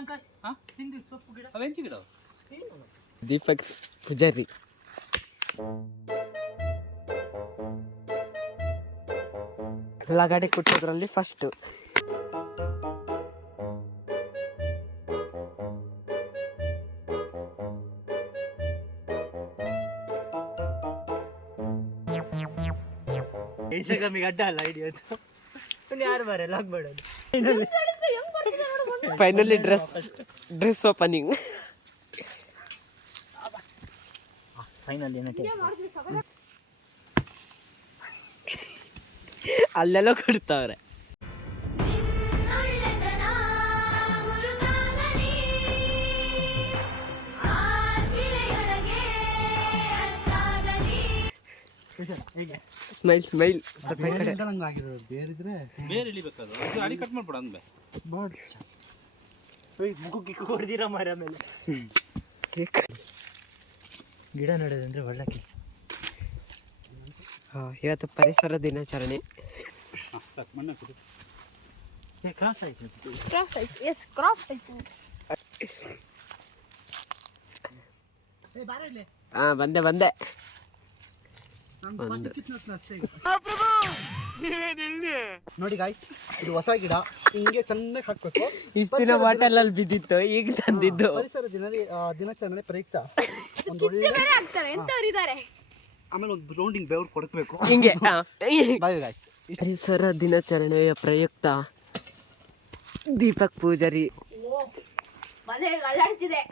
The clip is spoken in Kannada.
ಕಲ್ಲಂಕಾಯಿ ಹಿಂದಿ ಸೊಪ್ಪು ಗಿಡ ಅವೆಂಚಿ ಗಿಡ ದೀಪಕ್ ಪೂಜಾರಿ. ಎಲ್ಲ ಗಾಡಿ ಕೊಟ್ಟೋದ್ರಲ್ಲಿ ಫಸ್ಟ್. ಇನ್ಸ್ಟಾಗ್ರಾಮಿಗೆ ಅಡ್ಡ ಅಲ್ಲ ಹಿಡಿಯೋದು. ಯಾರು ಬಾರೆ ಲಾಕ್ ಮಾಡೋದು. Finally dress opening. ಫೈನಲಿ ಅಲ್ಲೆಲ್ಲ ಕೊಡ್ತಾವ್ರೆ. Smile smile. ಬೇರೆ ಇಳಿಬೇಕದು ಅಡಿ ಕಟ್ ಮಾಡ್ಬಿಡ ಅಂದ್ಬೆ ಮುಖಕ್ಕೆ ಕೊಡ್ದಿರ ಮರ ಮೇಲೆ ಗಿಡ ನೆಡೋದಂದ್ರೆ ಒಳ್ಳೆ ಕೆಲಸ. ಇವತ್ತು ಪರಿಸರ ದಿನಾಚರಣೆ. ಕ್ರಾಸ್ ಆಯ್ತು. ಬಂದೆ. ನೋಡಿ ಗಾಯ್ಸ್, ಇದು ಹೊಸ ಗಿಡ, ಹಿಂಗೆ ಚೆನ್ನಾಗಿ ಹಾಕ್ಬೇಕು. ಇಷ್ಟು ದಿನ ಬಾಟಲ್ ಅಲ್ಲಿ ಬಿದ್ದಿತ್ತು, ಈಗ ತಂದಿದ್ದು. ಪರಿಸರ ದಿನಾಚರಣೆ ಪ್ರಯುಕ್ತ ಆಮೇಲೆ ಒಂದು ರೌಂಡಿಂಗ್ ಬೆವರು ಕೊಡಬೇಕು ಹಿಂಗೆ. Bye guys. ಪರಿಸರ ದಿನಾಚರಣೆಯ ಪ್ರಯುಕ್ತ ದೀಪಕ್ ಪೂಜಾರಿ. ಮನೆ ಅಲ್ಲಾಡ್ತಿದೆ.